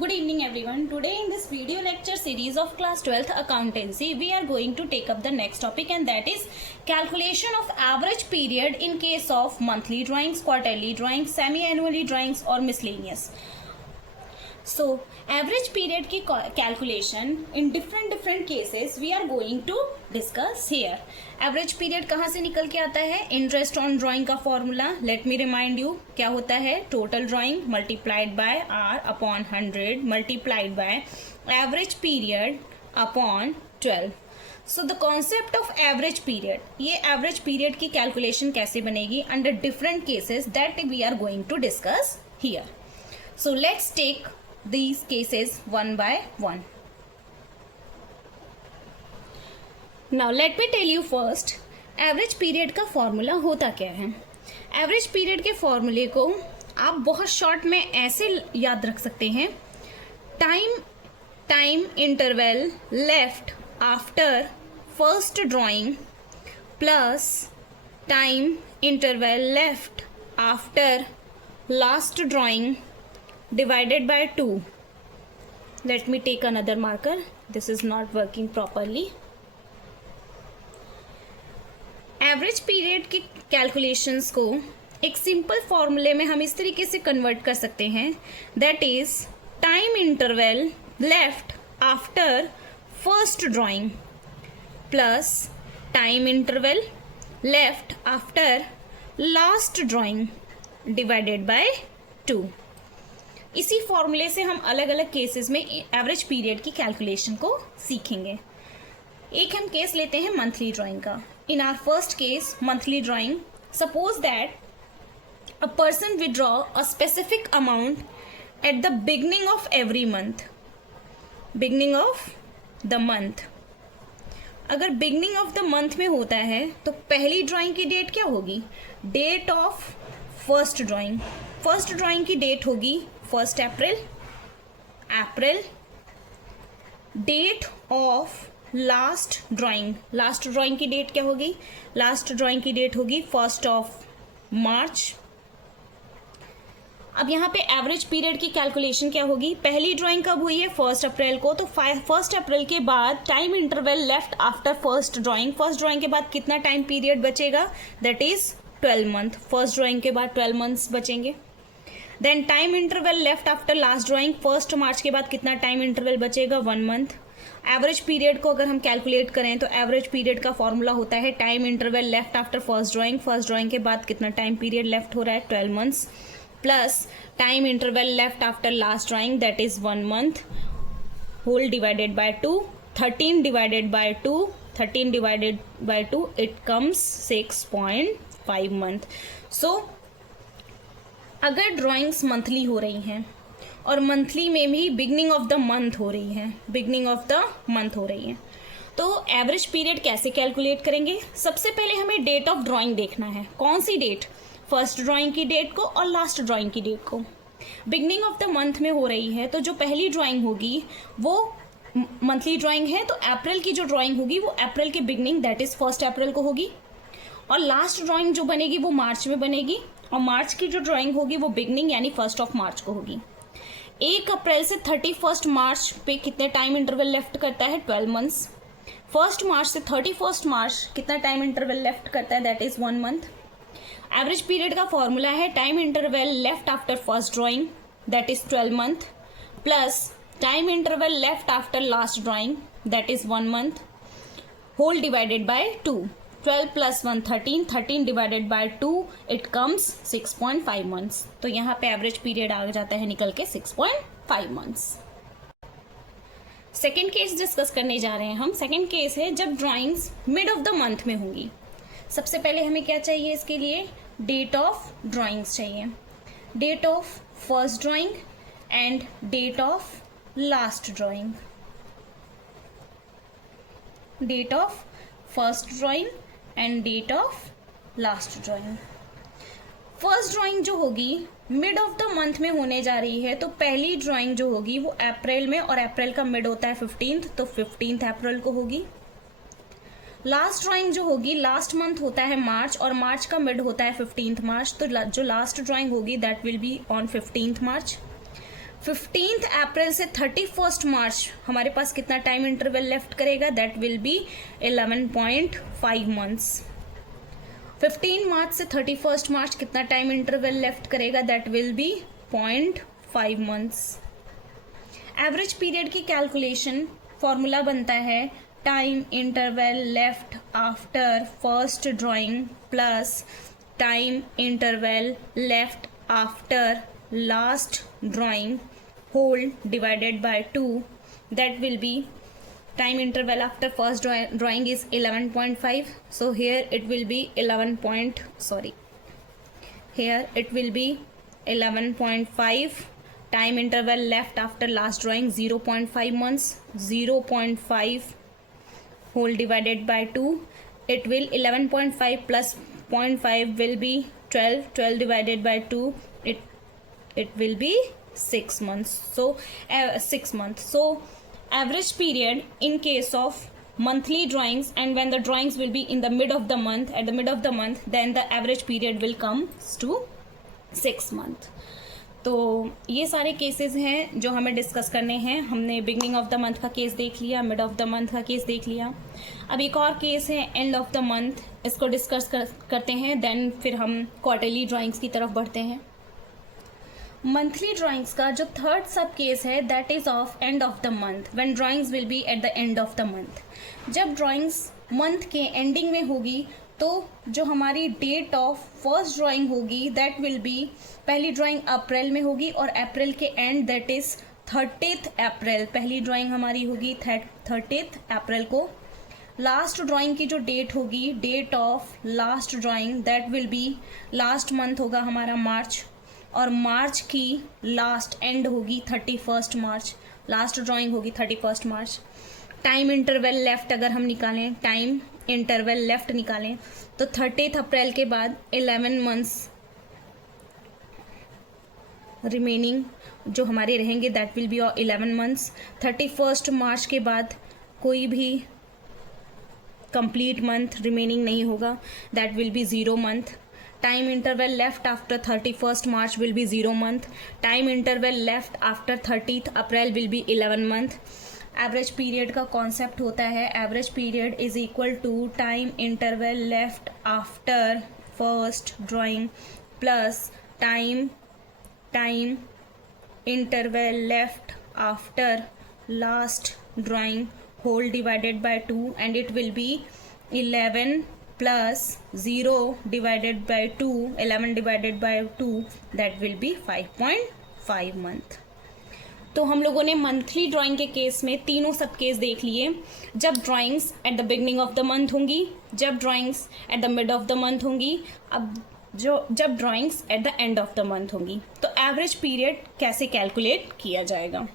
Good evening everyone. Today in this video lecture series of class 12th accountancy, we are going to take up the next topic, and that is calculation of average period in case of monthly drawings, quarterly drawings, semi-annually drawings or miscellaneous. So average period की calculation in different cases we are going to discuss here. Average period कहाँ से निकल के आता है? Interest on drawing का formula. Let me remind you क्या होता है? Total drawing multiplied by R upon 100 multiplied by average period upon 12. So the concept of average period, ये average period की calculation कैसे बनेगी under different cases that we are going to discuss here. So let's take these cases one by one. Now let me tell you first average period का formula होता क्या है. Average period के फॉर्मूले को आप बहुत शॉर्ट में ऐसे याद रख सकते हैं. Time interval left after first drawing plus time interval left after last drawing divided by 2. Let me take another marker. This is not working properly. Average period की कैलकुलेशंस को एक सिंपल फॉर्मूले में हम इस तरीके से कन्वर्ट कर सकते हैं. That is time interval left after first drawing plus time interval left after last drawing divided by 2. इसी फॉर्मूले से हम अलग अलग केसेस में एवरेज पीरियड की कैलकुलेशन को सीखेंगे. एक हम केस लेते हैं मंथली ड्राइंग का. In our first case monthly drawing, suppose that a person withdraw a specific amount at the beginning of every month. Beginning of the month, अगर बिगनिंग ऑफ द मंथ में होता है तो पहली drawing की date क्या होगी? Date of first drawing. First drawing की डेट होगी 1 अप्रैल. Date of last drawing, last drawing की डेट क्या होगी? लास्ट ड्राइंग की डेट होगी 1 मार्च. अब यहाँ पे एवरेज पीरियड की कैलकुलेशन क्या होगी? पहली ड्राइंग कब हुई है? 1 अप्रैल को. तो 1 अप्रैल के बाद time interval left after first drawing. First drawing के बाद कितना टाइम पीरियड बचेगा? That is 12 month. First drawing के बाद 12 मंथ्स बचेंगे. Then time interval left after last drawing. 1 मार्च के बाद कितना टाइम इंटरवल बचेगा? 1 मंथ. एवरेज पीरियड को अगर हम कैलकुलेट करें तो एवरेज पीरियड का फॉर्मूला होता है time interval left after first drawing. First drawing के बाद कितना टाइम पीरियड लेफ्ट हो रहा है? 12 months plus time interval left after last drawing that is 1 month whole divided by 2. 13 divided by 2, 13 divided by 2 it comes 6.5 month. So अगर drawings monthly हो रही हैं और मंथली में भी बिगनिंग ऑफ द मंथ हो रही है, बिगनिंग ऑफ द मंथ हो रही है, तो एवरेज पीरियड कैसे कैलकुलेट करेंगे? सबसे पहले हमें डेट ऑफ ड्राइंग देखना है. कौन सी डेट? फर्स्ट ड्राइंग की डेट को और लास्ट ड्राइंग की डेट को. बिगनिंग ऑफ द मंथ में हो रही है तो जो पहली ड्राइंग होगी वो मंथली ड्राइंग है, तो अप्रैल की जो ड्राइंग होगी वो अप्रैल के बिगनिंग दैट इज 1 अप्रैल को होगी. और लास्ट ड्राइंग जो बनेगी वो मार्च में बनेगी, और मार्च की जो ड्राइंग होगी वो बिगनिंग यानी 1 मार्च को होगी. 1 अप्रैल से 31 मार्च पे कितने टाइम इंटरवल लेफ्ट करता है? 12 मंथ्स. 1 मार्च से 31 मार्च कितना टाइम इंटरवल लेफ्ट करता है? That is 1 month. Average period का फॉर्मूला है time interval left after first drawing that is 12 month plus time interval left after last drawing that is 1 month whole divided by 2. 12 plus 1 13, 13 divided by 2 it comes 6.5 months. तो यहाँ पे average period आ जाता है निकल के 6.5 months. Second case discuss करने जा रहे हैं हम. सेकेंड केस है जब drawings mid of the month में होंगी. सबसे पहले हमें क्या चाहिए इसके लिए? डेट ऑफ ड्राइंग्स चाहिए. Date of first drawing and date of last drawing. Date of first drawing and date of last drawing. First drawing जो होगी मिड ऑफ द मंथ में होने जा रही है, तो पहली ड्राइंग जो होगी वो अप्रैल में, और अप्रैल का मिड होता है 15th, तो 15 अप्रैल को होगी. लास्ट ड्राइंग जो होगी लास्ट मंथ होता है मार्च, और मार्च का मिड होता है 15 मार्च, तो जो लास्ट ड्राइंग होगी दैट विल बी ऑन 15 मार्च. 15 अप्रैल से 31 मार्च हमारे पास कितना टाइम इंटरवल लेफ्ट करेगा, दैट विल बी 11.5 मंथ्स। 15 मार्च से 31 मार्च कितना टाइम इंटरवल लेफ्ट करेगा, that will B 0.5 months. Average period की कैलकुलेशन फॉर्मूला बनता है time interval left after first drawing plus time interval left after last drawing whole divided by 2, that will be time interval after first drawing is 11.5, so here it will be 11.5. Time interval left after last drawing 0.5 months, 0.5 whole divided by 2, it will 11.5 plus 0.5 will be 12 divided by 2, it will be 6 months. So 6 months. So average period in case of monthly drawings, and when the drawings will be in the mid of the month, at the mid of the month, then the average period will come to 6 month. तो ये सारे cases हैं जो हमें discuss करने हैं। हमने beginning of the month का केस देख लिया, मिड ऑफ द मंथ का केस देख लिया। अब एक और केस है एंड ऑफ द मंथ, इसको डिस्कस करते हैं, देन फिर हम क्वार्टरली ड्राइंग्स की तरफ बढ़ते हैं। मंथली ड्राइंग्स का जो थर्ड सब केस है that is of end of the month, when drawings will be at the end of the month. जब ड्राइंग्स मंथ के एंडिंग में होगी तो जो हमारी डेट ऑफ फर्स्ट ड्राइंग होगी दैट विल बी, पहली ड्राइंग अप्रैल में होगी और अप्रैल के एंड दैट इज 30 अप्रैल, पहली ड्राइंग हमारी होगी 30 अप्रैल को। लास्ट ड्राइंग की जो डेट होगी, date of last drawing that will be, last month होगा हमारा मार्च, और मार्च की लास्ट एंड होगी 31 मार्च, लास्ट ड्राइंग होगी 31 मार्च। टाइम इंटरवल लेफ्ट अगर हम निकालें, टाइम इंटरवल लेफ्ट निकालें तो 30 अप्रैल के बाद 11 मंथ्स रिमेनिंग जो हमारे रहेंगे दैट विल बी 11 मंथ्स। 31 मार्च के बाद कोई भी कंप्लीट मंथ रिमेनिंग नहीं होगा, that will B 0 month. Time interval left after 31st March will be 0 month. Time interval left after 30th April will be 11 month. Average period का concept होता है average period is equal to time interval left after first drawing plus time interval left after last drawing whole divided by 2, and it will be 11 plus 0 divided by 2, 11 divided by 2, that will be 5.5 month. तो हम लोगों ने monthly drawing के case में तीनों सब case देख लिए। जब drawings eight the beginning of the month होंगी, जब drawings at the mid of the month होंगी, अब जब drawings at the end of the month होंगी। तो एवरेज पीरियड कैसे कैलकुलेट किया जाएगा।